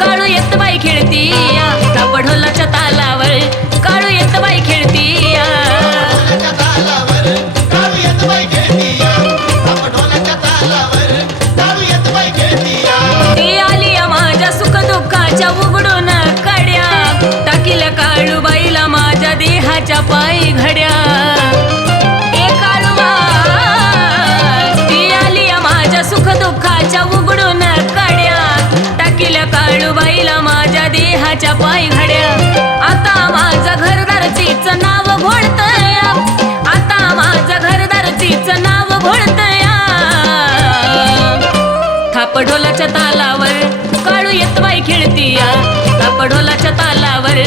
काळू येत बाई खेळतीया, थाप ढोलाच्या तालावर काळू येत बाई खेळतीया. ती आली माझ्या सुख दुःखाच्या उघडून कड्या, टाकील्या काळूबाईला माझ्या देहाच्या पायी घड्या. ए काळूबा, ती आली माझ्या सुख दुःखाच्या उघडून कड्या, टाकील्या काळूबाईला माझ्या देहाच्या पायी घड्या. आता माझं घरदार तीच नाव घोळतय, आता माझं घरदार तीच नाव घोळतय. थाप ढोलाच्या तालावर काळू येत बाई खेळतीया, थाप ढोलाच्या तालावर